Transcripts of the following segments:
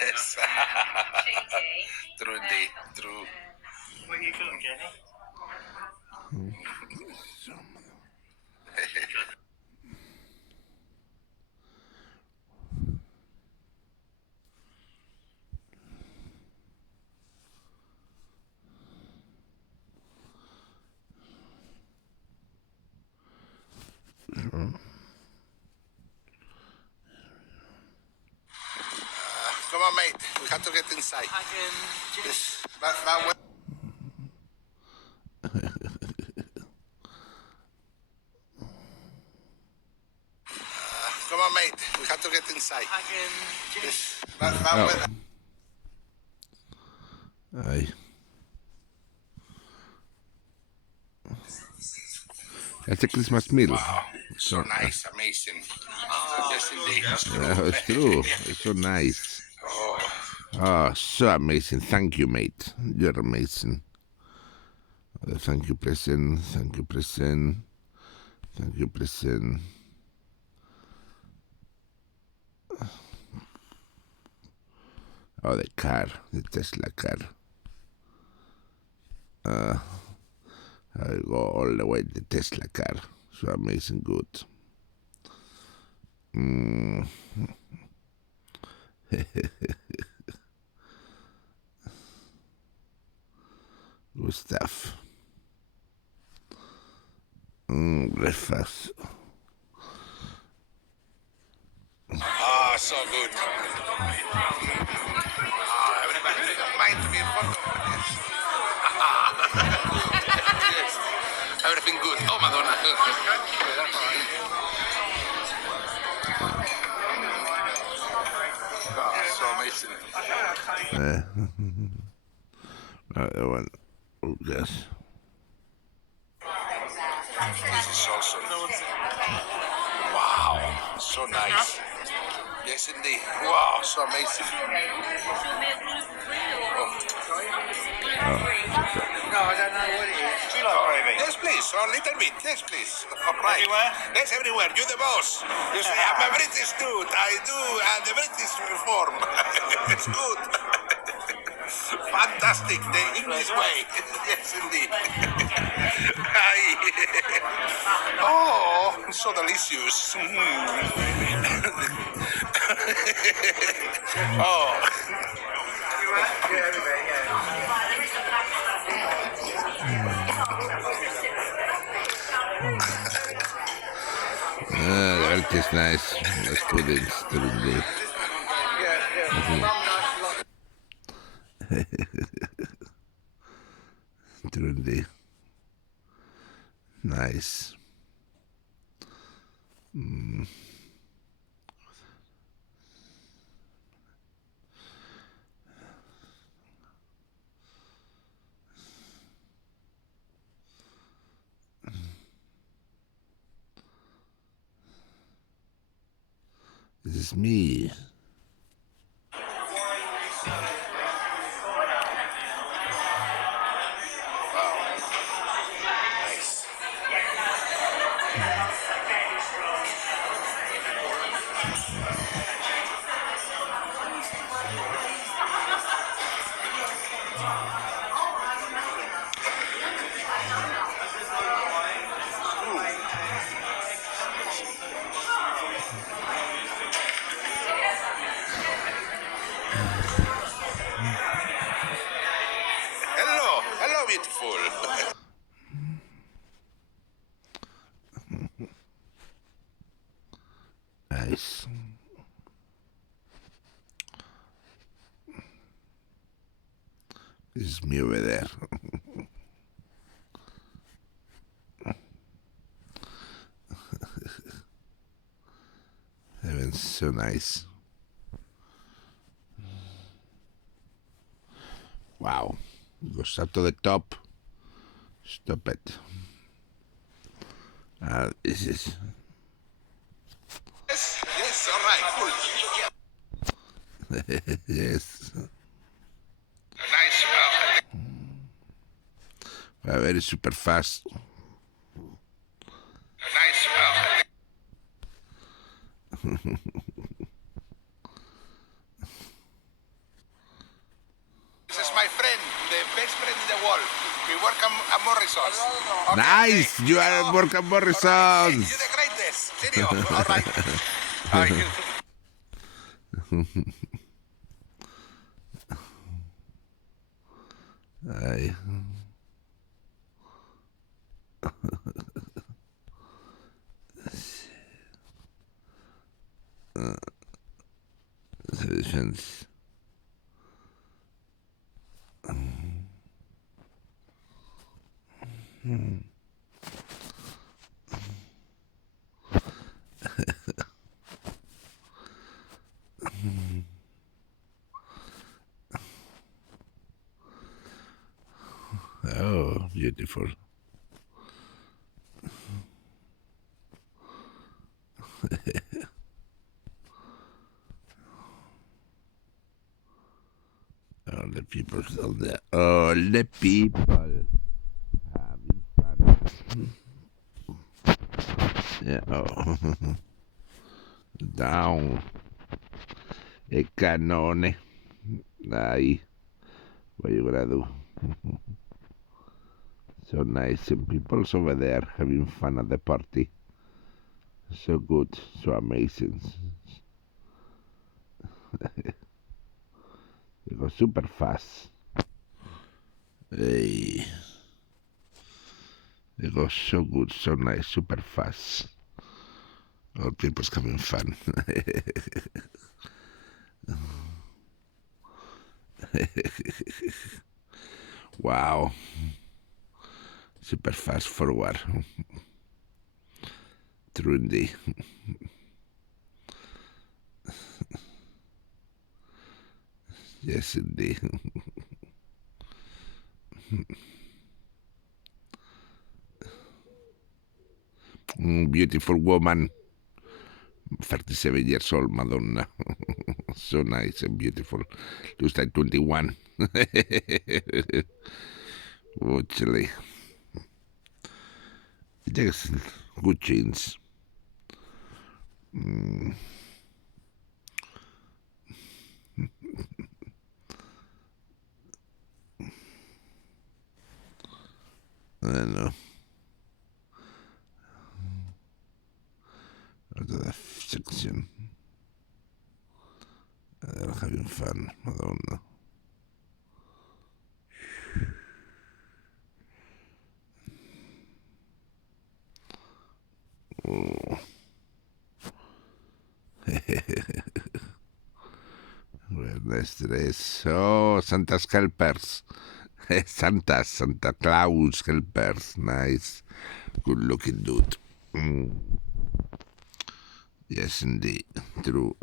Yes. True indeed. True. What you got, Jenny? Come on, mate. We have to get inside. Yes. But come on, mate. We have to get inside. Yes. Oh. Aye. That's a Christmas meal. Wow. So nice. Amazing. Yes, indeed. It's true. It's so nice. Oh, so amazing. Thank you, mate. You're amazing. Thank you, present. Thank you, present. Thank you, present. Oh, the car. The Tesla car. I go all the way to the Tesla car. So amazing good. Good stuff. Breakfast. Ah, so good. Everybody mind to be in front of Yes. Everything good. Oh, Madonna. So amazing. The one. Oh, yes. This is also. Wow. So nice. Yes, indeed. Wow. So amazing. No, I don't know what it is. Do you like gravy? Yes, please. A little bit. Yes, please. All right. Everywhere? Yes, everywhere. You're the boss. You say I'm a British dude. I do the British reform. It's good. Fantastic. The English way. Yes, indeed. Hi. Oh, so delicious. Oh. Yeah, everywhere, yeah. That is nice. Let's do this. Truly. Nice. This is me. Nice. Hello. Hello, beautiful. Nice. This is me over there. Heaven's so nice. Wow. Goes up to the top. Stop it. This is. Yes, all right, cool. Yes. Nice. Very super fast. Nice. at Morrison's. Okay, Nice! okay. You are So, work at all right, Morrison's. you're the greatest. Serio. All right. Ay. Defense. Oh, beautiful. All the people down there. All the people having fun. Yeah. Oh. Down. E cannone. Dai. What you gonna do? So nice. And people's over there having fun at the party. So good. So amazing. They go super fast. Hey. They go so good, so nice, super fast. All people's having fun. Wow. Super fast forward. True indeed. Yes, indeed. Beautiful woman. 37 years old, Madonna. So nice and beautiful. Looks like 21. Actually. Yes, good jeans. I don't know. Other section. They're having fun, Madonna. Oh. Well, nice dress. Oh, Santa's helpers. Santa Claus helpers. Nice. Good looking dude. Yes, indeed. True.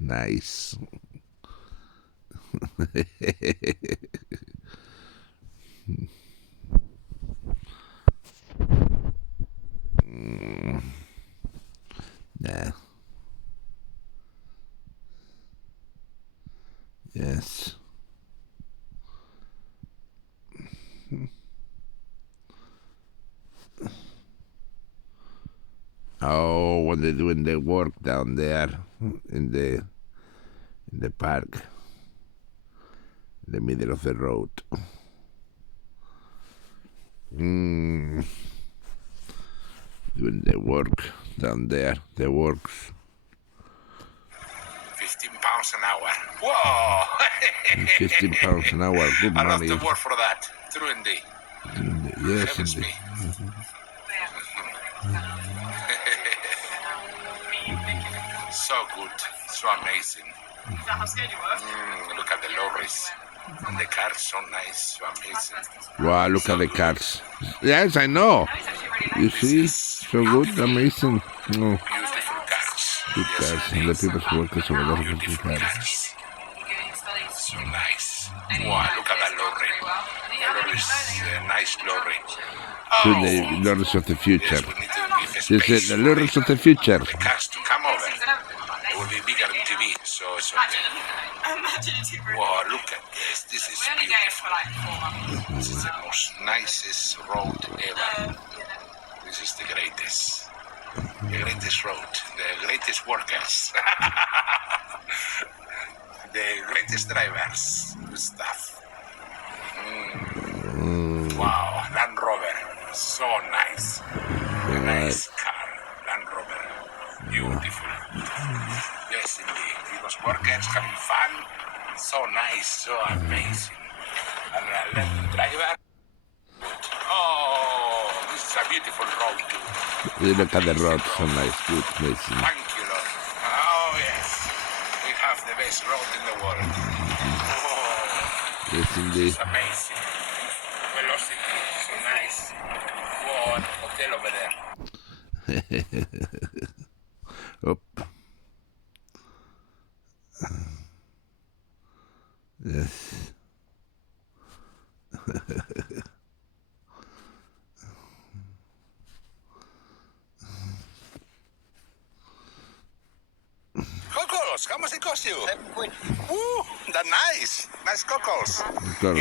Nice. Yeah. Yes. Oh, when they're doing their work down there in the park, in the middle of the road. Doing the work down there, the works. £15 an hour. Whoa! 15 pounds an hour, good I love money. to work for that. True indeed. Yes, Heavens indeed. me. So good. So amazing. Look at the lorries. And the cars, so nice. So amazing. Wow, look at the cars. Yes, I know. You see? So good, amazing. Oh, Beautiful cars. good Yes, cars. And the people's workers over there working beautiful cars. cars. So nice. Wow, look at that lorry. The lorry is a nice lorry. So the lorries of the future. Yes, we need to give This space is the for lorries of the future. the cars to come over. They will be bigger in TV, so it's okay. Wow, look at this. This is beautiful. This is the most nicest road ever. This is the greatest. The greatest road, the greatest workers, the greatest drivers, stuff. Wow, Land Rover, so nice. Nice car, Land Rover. Beautiful. Yes, indeed. Because workers having fun, so nice, so amazing. And a Land driver. Oh, this is a beautiful road too. You look at the road, so nice, good, amazing. Thank you, Lord. Oh, yes. We have the best road in the world. Oh, Yes, indeed. it's amazing. Velocity, so nice. Whoa, and hotel over there. Up. Yes. Cockles, how much it cost you? 7 quid. Woo, they're nice. Nice cockles. Cool.